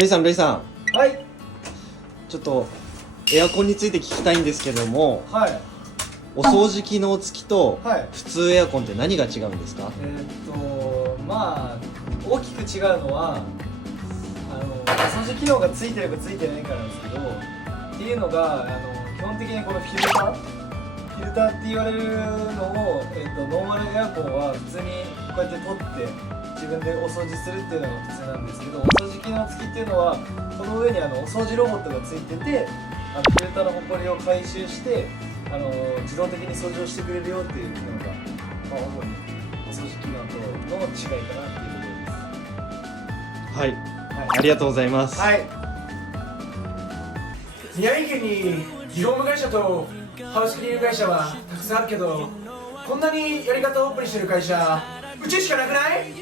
レイさん、はい。ちょっとエアコンについて聞きたいんですけども、はい。お掃除機能付きとはい。普通エアコンって何が違うんですか？まあ大きく違うのはお掃除機能がついてるかついてないかなんですけど、っていうのが基本的にこのフィルターって言われるのを、ノーマルエアコンは普通にこうやって取って自分でお掃除するっていうのが普通なんですけど、お掃除機能付きっていうのはこの上にお掃除ロボットがついてて、フィルターのホコリを回収して自動的に掃除をしてくれるよっていう機能が、主にお掃除機能との違いかなっていうところです。はい、はい、ありがとうございます。はい。宮城県にリフォーム会社とハウスクリーニング会社はたくさんあるけど、こんなにやり方をオープンにしてる会社うちしかなくない？